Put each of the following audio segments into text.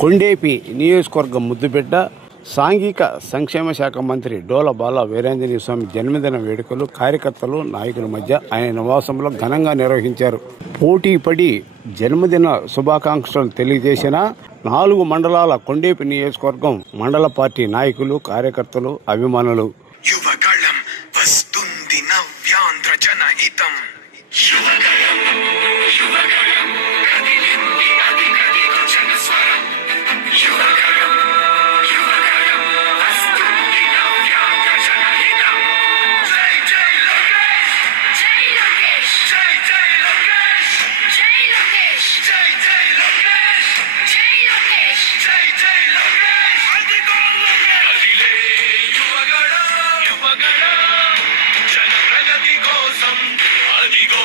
కొండేపి నియోజకవర్గం ముద్దుబిడ్డ సాంఘిక సంక్షేమ శాఖ మంత్రి డోల బాల వీరాంజనేయ స్వామి జన్మదిన వేడుకలు కార్యకర్తలు నాయకుల మధ్య ఆయన నివాసంలో ఘనంగా నిర్వహించారు. పోటీ పడి జన్మదిన శుభాకాంక్షలు తెలియజేసిన 4 మండలాల కొండేపి నియోజకవర్గం మండల పార్టీ నాయకులు, కార్యకర్తలు, అభిమానులు. యువగళం వస్తుంది నవ్యాంధ్ర జనహితం. యువగళం యువగళం కదిలింది అధికదిగో జనస్వరం. యువగళం యువగళం వస్తుంది నవ్యాంధ్ర జనహితం. జై జై లోకేష్, జై లోకేష్, జై జై లోకేష్, జై లోకేష్, జై జై లోకేష్, జై లోకేష్, జై జై లోకేష్. అదిగో లోకేష్ కదిలే యువగళం యువగళం జన ప్రగతి కోసం. అదిగో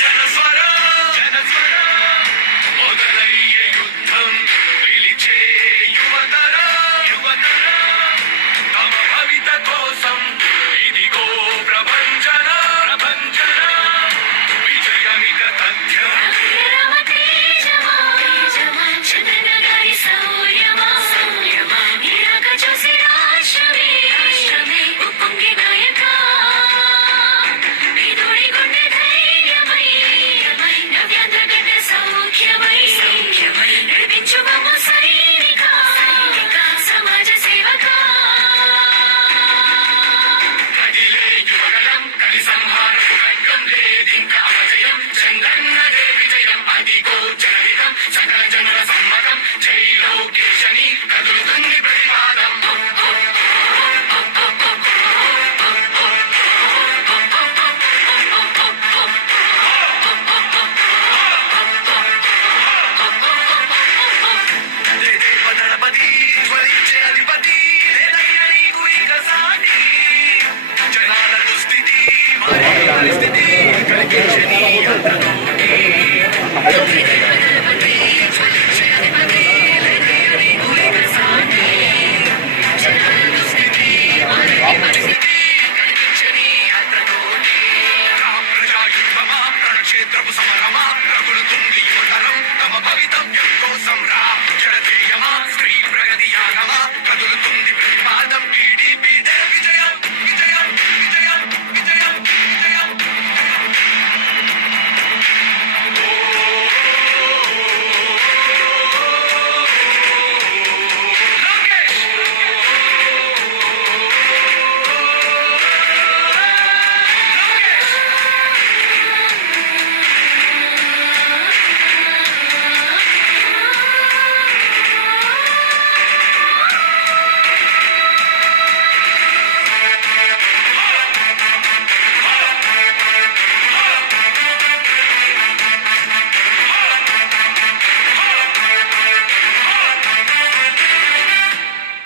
జనస్వరం జనస్వరం మొదలయ్యే యుద్ధం. పిలిచే యువతరం యువతరం తమ భవిత కోసం. ఇదిగో ప్రభంజన ప్రభంజన విజయమిక తథ్యం.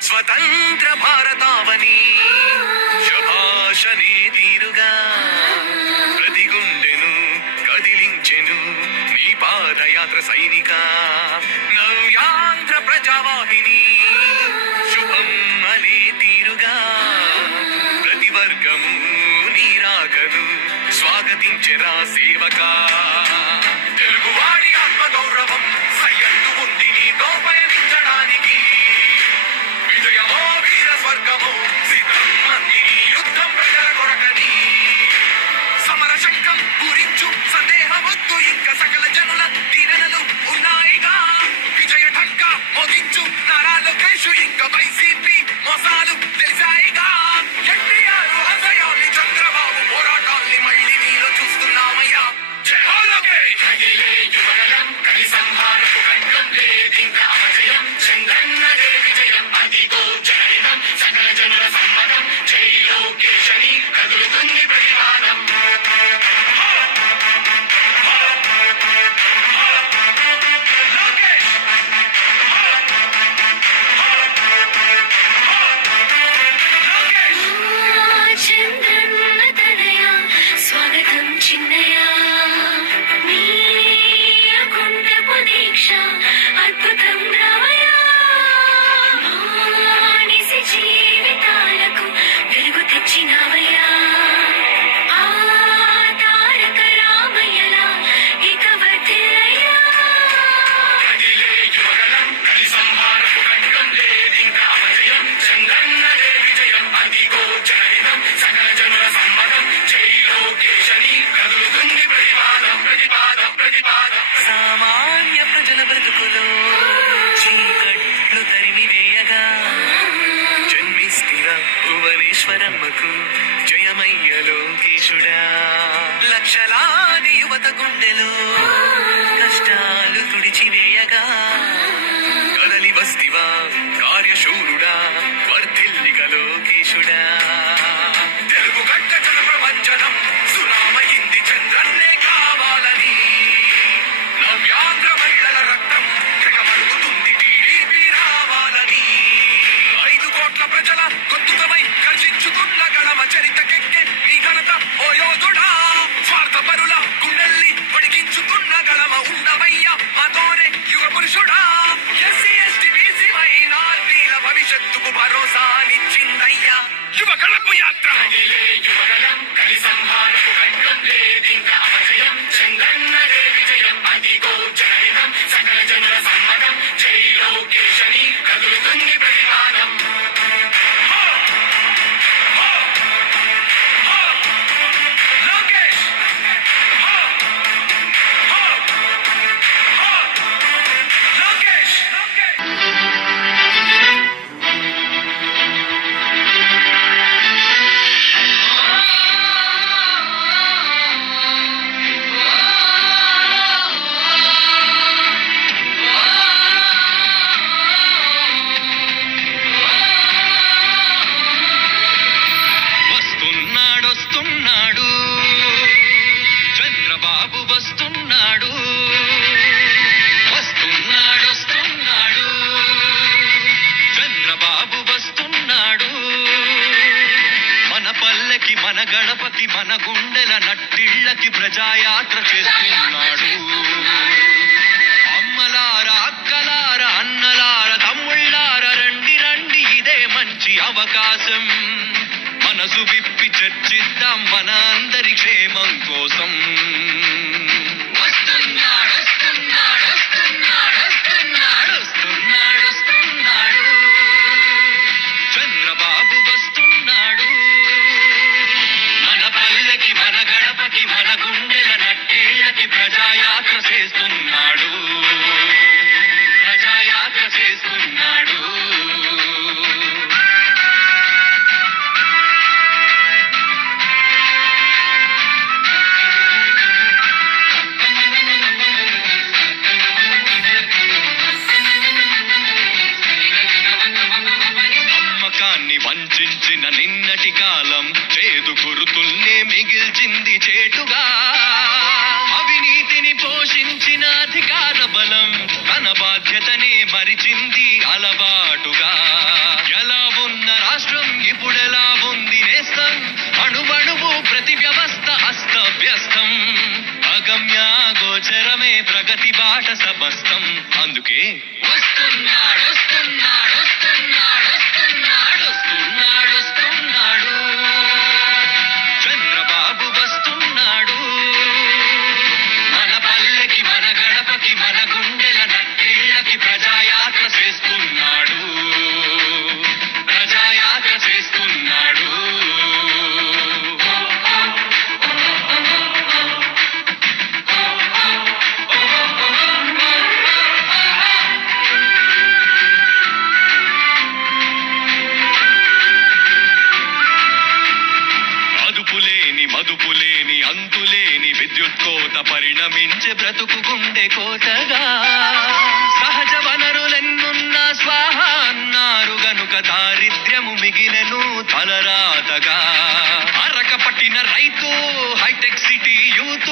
స్వతంత్ర భారతావని శభాషనే తీరుగా ప్రతి గుండెను కదిలించెను నీ పాదయాత్ర సైనిక. నవ్యాంధ్ర ప్రజావాహిని శుభం అనే తీరుగా ప్రతి వర్గము నీరాకను స్వాగతించెరా సేవక. తెలుగువాడి ఆత్మగౌరవం సయ్యత్తు ఉంది నీతో పయనించడానికి. విజయమో వీర స్వర్గమో సిద్ధం అంది యుద్ధం ప్రజల కొరకని. సమర శంఖం పూరించు సందేహమొద్దు ఇంకా సకల జనుల దీవెనలు ఉన్నాయిగా. విజయ ఢంకా మోగించు నారా లోకేష్ ఇంకా వైసీపీ మోసాలు తెలిసాయిగా. ఎన్టీఆర్ ఆశయాల్ని చంద్రబాబు పోరాటాల్ని మళ్ళీ నీలో చూస్తున్నామయ్యా. జై హో లోకేష్. కదిలే యువగళం కలి సంహారపు ఖడ్గం లేదింక అపజయం. చంద్రన్నదే విజయం అదిగో జనహితం సకల జనుల సమ్మతం. జై లోకేష్ అని కదులుతుంది ప్రతిపాదం. జీవితాలకు వెలుగు తెచ్చినవయ్యా. కదిలే యువగళం కలి సంహార నట్టిళ్ళకి ప్రజాయాత్ర చేస్తున్నాడు. అమ్మలార అక్కలార అన్నలార తమ్ముళ్ళార రండి రండి ఇదే మంచి అవకాశం. మనసు విప్పి చర్చిద్దాం మన అందరి క్షేమం కోసం. వస్తున్నాడు వస్తున్నాడు వస్తున్నాడు వస్తున్నాడు వస్తున్నాడు వస్తున్నాడు చంద్రబాబు వస్తున్నాడు. మన పల్లెకి మన గడపకి మన గుండెల నట్టిళ్ళకి ప్రజాయాత్ర చేస్తున్నాడు. ప్రజాయాత్ర చేస్తున్నాడు. వంచించిన నిన్నటి కాలం చేదు గురుతుల్నే మిగిల్చింది చేటుగా. అవినీతిని పోషించిన అధికార బలం తన బాధ్యతనే మరిచింది అలవాటుగా. ఎలా ఉన్న రాష్ట్రం ఇప్పుడెలా ఉంది నేస్తం. అణువణువు ప్రతి వ్యవస్థ అస్తవ్యస్తం. అగమ్య గోచరమే ప్రగతి బాట సమస్తం. అందుకే వస్తున్నాడు వస్తున్నాడు వస్తున్నాడు వస్తున్నాడు వస్తున్నాడు వస్తున్నాడు చంద్రబాబు వస్తున్నాడు. మన పల్లెకి మన గడపకి మన గుండెల నట్టిళ్ళకి ప్రజాయాత్ర చేస్తున్నాడు. ప్రజాయాత్ర చేస్తున్నాడు. మదుపులేని అంతులేని విద్యుత్ కోత పరిణమించే బ్రతుకు గుండె కోతగా. సహజ వనరులెన్నున్నా స్వాహ అన్నారు గనుక దారిద్ర్యము మిగిలెను తలరాతగా. అరక పట్టిన రైతు హైటెక్ సిటీ యూత్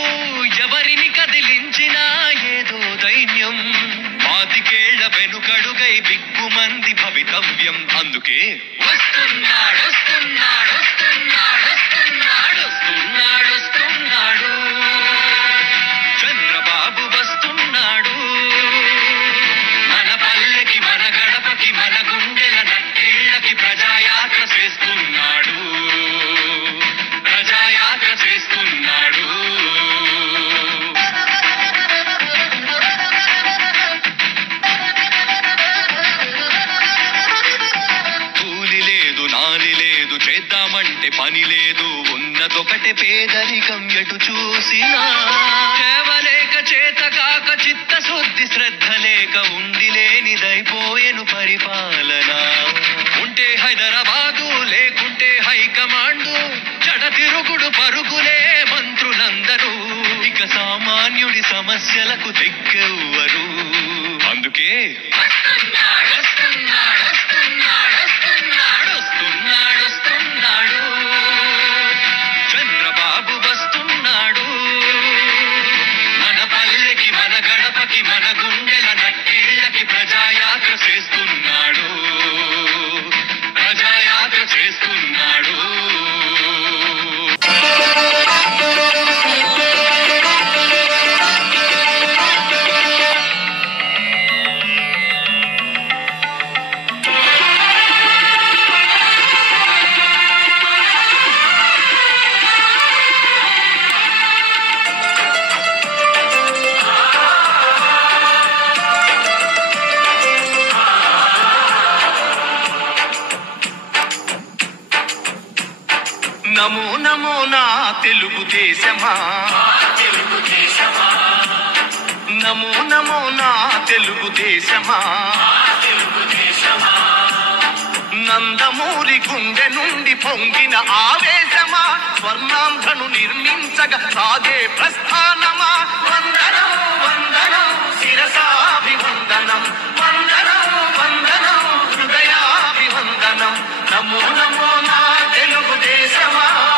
ఎవరిని కదిలించినా ఏదో దైన్యం. 25 ఏళ్ల వెనుకడుగై బిక్కుమంది భవితవ్యం. అందుకే వస్తున్నాడు వస్తున్నాడు వస్తున్నాడు వస్తున్నాడు వస్తున్నాడు వస్తున్నాడు చంద్రబాబు వస్తున్నాడు. మన పల్లెకి మన గడపకి మన గుండెల నట్టిళ్ళకి ప్రజాయాత్ర చేస్తున్నాడు. ప్రజాయాత్ర చేస్తున్నాడు. చేద్దామంటే పని లేదు. ఉన్నదొకటే పేదరికం ఎటు చూసినా. కేవలేక చేత కాక చిత్తశుద్ధి శ్రద్ధ లేక ఉండి లేనిదైపోయెను పరిపాలన. ఉంటే హైదరాబాదు లేకుంటే హైకమాండు. జడ తిరుగుడు పరుగులే మంత్రులందరూ. ఇక సామాన్యుడి సమస్యలకు దిక్కెవ్వరు. అందుకే వస్తున్నాడు వస్తున్నాడు వస్తున్నాడు వస్తున్నాడు వస్తున్నాడు వస్తున్నాడు చంద్రబాబు వస్తున్నాడు. మన పల్లెకి మన గడపకి మన గుండెల నట్టిళ్ళకి ప్రజాయాత్ర చేస్తున్నాడు. ప్రజాయాత్ర చేస్తున్నాడు. నమో నమో నా తెలుగుదేశమా. నమో నమో నా తెలుగుదేశమా. నందమూరి గుండె నుండి పొంగిన ఆవేశమా. స్వర్ణాంధ్రను నిర్మించగా సాగే ప్రస్థానమా. వందనం వందనం శిరసాభివందనం. వందనం వందనం హృదయాభివందనం. నమో నమో నా తెలుగుదేశమా.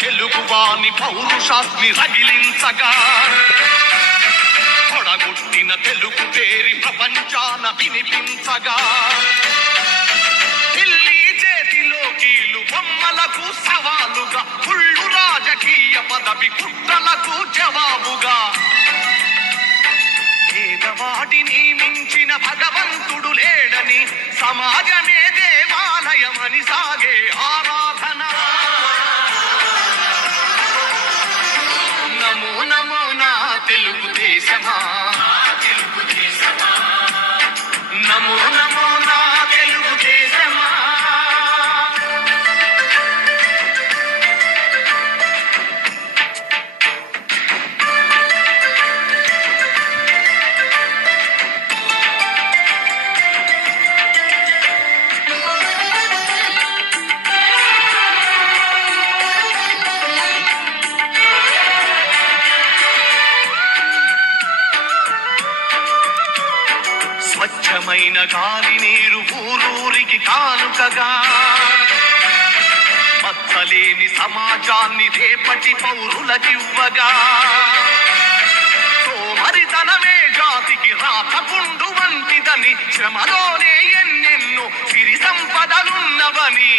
తెలుగువారి వాని పౌరుషాస్మి రగిలించగా పొడగొట్టిన తెలుగు పేరి ప్రపంచాన వినిపించగా ఢిల్లీ చేతిలో కీలు బొమ్మలకు సవాలుగా కుళ్ళు రాజకీయ పదవి కుట్రలకు జవాబుగా పేదవాడిని మించిన భగవంతుడు లేడని సమాజమే దేవాలయమని సాగే ఆరాధన నమో నమో నా తెలుగుదేశమా నమో నమో నా తెలుగుదేశమా స్వచ్ఛమైన గాలి నీరు ఊరూరికి కానుకగా మచ్చలేని సమాజాన్ని రేపటి పౌరులకివ్వగా సోమరితనమే జాతికి రాతపుండు వంటిదని శ్రమలోనే ఎన్నెన్నో సిరి సంపదలున్నవని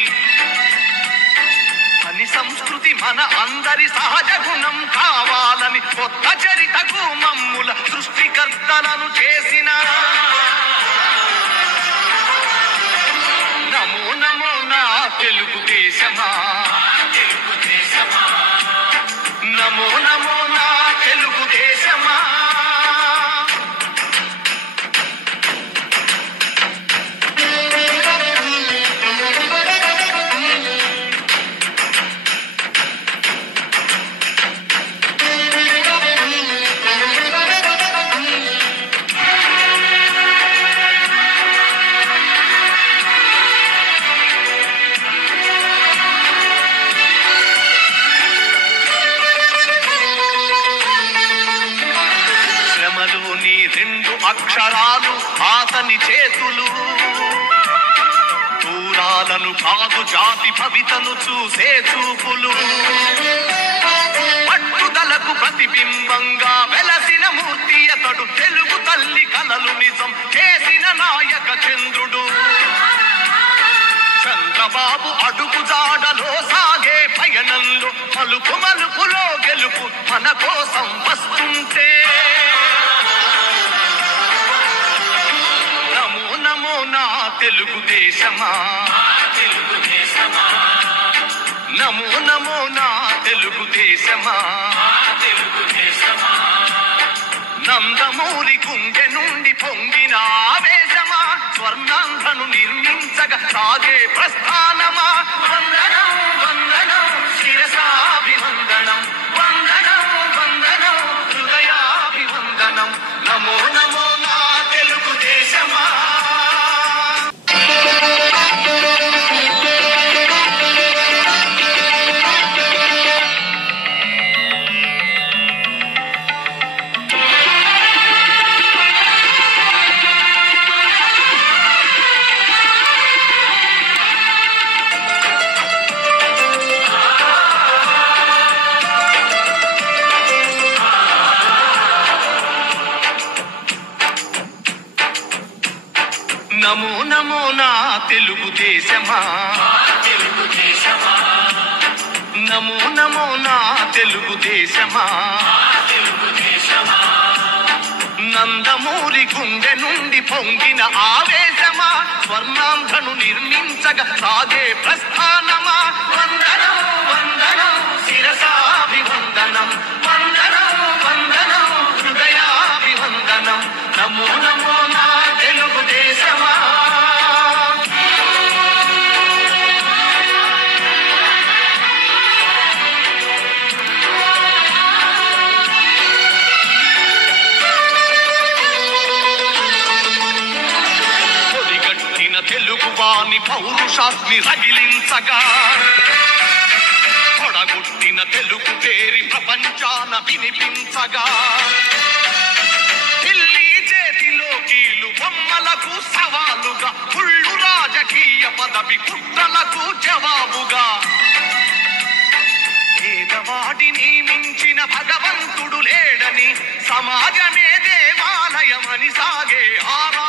అని సంస్కృతి మన అందరి సహజ గుణం కావాలని కొత్త చరితకు మమ్ముల సృష్టికర్తలను చేసిన నమో నమో నా తెలుగుదేశమా నమో నమో నా తెలుగుదేశమా రెండు అక్షరాలు ఆతని చేతులు దూరాలను కాదు జాతి భవితను చూసే చూపులు పట్టుదలకు ప్రతిబింబంగా వెలసిన మూర్తి అతడు తెలుగు తల్లి కలలు నిజం చేసిన నాయక చంద్రుడు చంద్రబాబు అడుగు జాడలో సాగే పయనంలో మలుపు మలుపులో గెలుపు మన కోసం వస్తుంటే నా తెలుగుదేశమా నమో నమో నా తెలుగుదేశమా నందమూరి గుండె నుండి పొంగిన ఆవేశమా స్వర్ణాంధ్రను నిర్మించగా సాగే ప్రస్థానమా వందనం వందనం శిరసాభివందనం వందనం వందనం హృదయాభివందనం నమో నమో నా తెలుగుదేశమా నమో నమో నా తెలుగుదేశమా నమో నమో నా తెలుగుదేశమా నందమూరి గుండె నుండి పొంగిన ఆవేశమా స్వర్ణాంధ్రను నిర్మించగా సాగే ప్రస్థానమా వందనం వందనం శిరసాభివందనం వందనం వందనం హృదయాభివందనం నమో నమో నా తెలుగుదేశమా తెలుగు వాని పౌరుషాస్మి రగిలించగా పొడగొట్టిన తెలుగు పేరి ప్రపంచాన వినిపించగా ఢిల్లీ చేతిలో కీలు బొమ్మలకు సవాలుగా కుళ్ళు రాజకీయ పదవి కుట్రలకు జవాబుగా పేదవాడి వాటిని మించిన భగవంతుడు లేడని సమాజమే దేవాలయమని సాగే ఆరా